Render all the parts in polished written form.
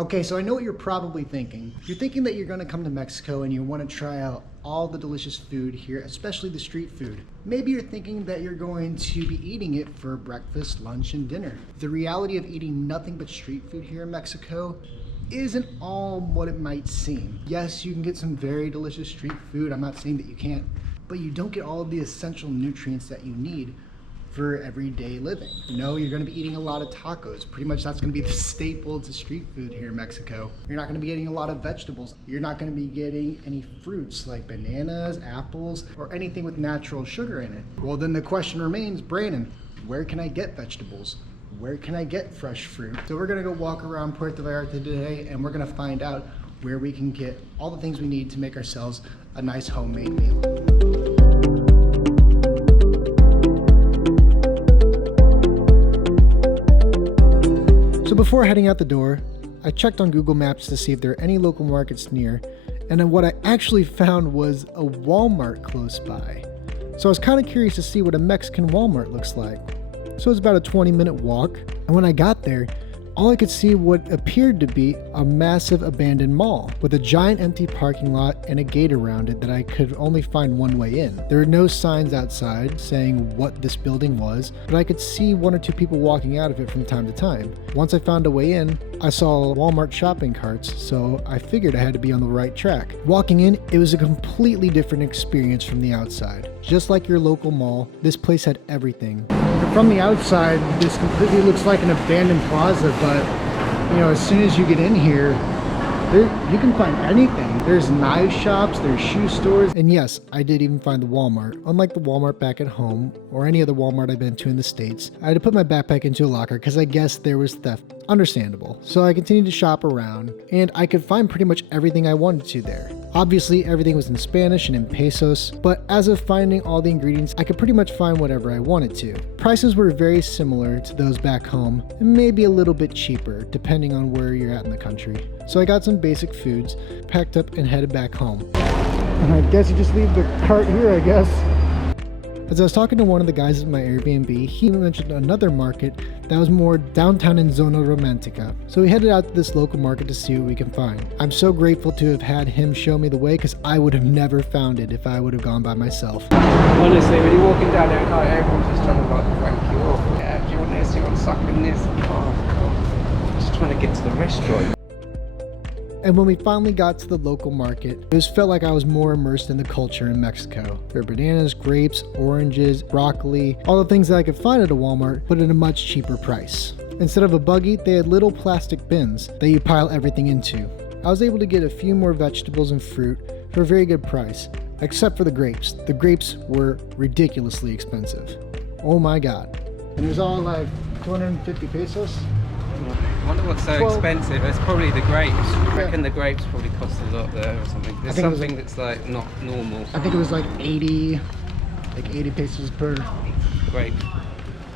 Okay, so I know what you're probably thinking. You're thinking that you're gonna come to Mexico and you wanna try out all the delicious food here, especially the street food. Maybe you're thinking that you're going to be eating it for breakfast, lunch, and dinner. The reality of eating nothing but street food here in Mexico isn't all what it might seem. Yes, you can get some very delicious street food. I'm not saying that you can't, but you don't get all of the essential nutrients that you need for everyday living. No, you're gonna be eating a lot of tacos. Pretty much that's gonna be the staple to street food here in Mexico. You're not gonna be getting a lot of vegetables. You're not gonna be getting any fruits like bananas, apples, or anything with natural sugar in it. Well, then the question remains, Brandon, where can I get vegetables? Where can I get fresh fruit? So we're gonna go walk around Puerto Vallarta today and we're gonna find out where we can get all the things we need to make ourselves a nice homemade meal. So before heading out the door, I checked on Google Maps to see if there are any local markets near, and then what I actually found was a Walmart close by. So I was kind of curious to see what a Mexican Walmart looks like. So it's about a 20-minute walk, and when I got there, all I could see what appeared to be a massive abandoned mall with a giant empty parking lot and a gate around it that I could only find one way in. There were no signs outside saying what this building was, but I could see one or two people walking out of it from time to time. Once I found a way in, I saw Walmart shopping carts, so I figured I had to be on the right track. Walking in, it was a completely different experience from the outside. Just like your local mall, this place had everything. From the outside, this completely looks like an abandoned plaza, but you know, as soon as you get in here, you can find anything. There's knife shops, there's shoe stores. And yes, I did even find the Walmart. Unlike the Walmart back at home, or any other Walmart I've been to in the States, I had to put my backpack into a locker because I guess there was theft. Understandable. So I continued to shop around, and I could find pretty much everything I wanted to there. Obviously, everything was in Spanish and in pesos, but as of finding all the ingredients, I could pretty much find whatever I wanted to. Prices were very similar to those back home, and maybe a little bit cheaper, depending on where you're at in the country. So I got some basic foods, packed up, and headed back home. I guess you just leave the cart here, I guess. As I was talking to one of the guys at my Airbnb, he mentioned another market that was more downtown in Zona Romantica. So we headed out to this local market to see what we can find. I'm so grateful to have had him show me the way because I would have never found it if I would have gone by myself. Honestly, when you're walking down there at night, everyone's just trying to like crank you off. Yeah, do you want this? Do you want sucking this? Oh, God. Just trying to get to the restaurant. And when we finally got to the local market, it just felt like I was more immersed in the culture in Mexico. There were bananas, grapes, oranges, broccoli, all the things that I could find at a Walmart, but at a much cheaper price. Instead of a buggy, they had little plastic bins that you pile everything into. I was able to get a few more vegetables and fruit for a very good price, except for the grapes. The grapes were ridiculously expensive. Oh my God. And it was all like 250 pesos? I wonder what's so expensive. It's probably the grapes. I reckon the grapes probably cost a lot there or something. There's something that's like not normal. I think it was like 80 pesos per grape.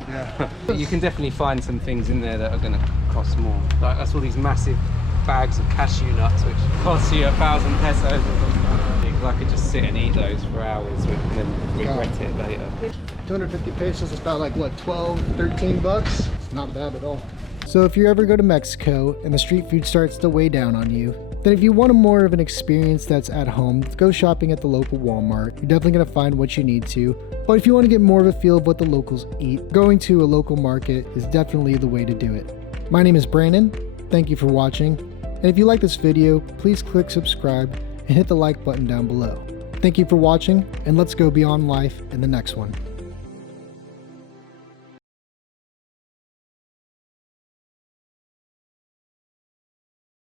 Yeah. You can definitely find some things in there that are going to cost more. Like I saw these massive bags of cashew nuts which cost you 1,000 pesos or something. I could just sit and eat those for hours and then regret it later. 250 pesos is about like what, 12, 13 bucks? Not bad at all. So if you ever go to Mexico and the street food starts to weigh down on you, then if you want more of an experience that's at home, go shopping at the local Walmart. You're definitely going to find what you need to. But if you want to get more of a feel of what the locals eat, going to a local market is definitely the way to do it. My name is Brandon. Thank you for watching. And if you like this video, please click subscribe and hit the like button down below. Thank you for watching, and let's go beyond life in the next one.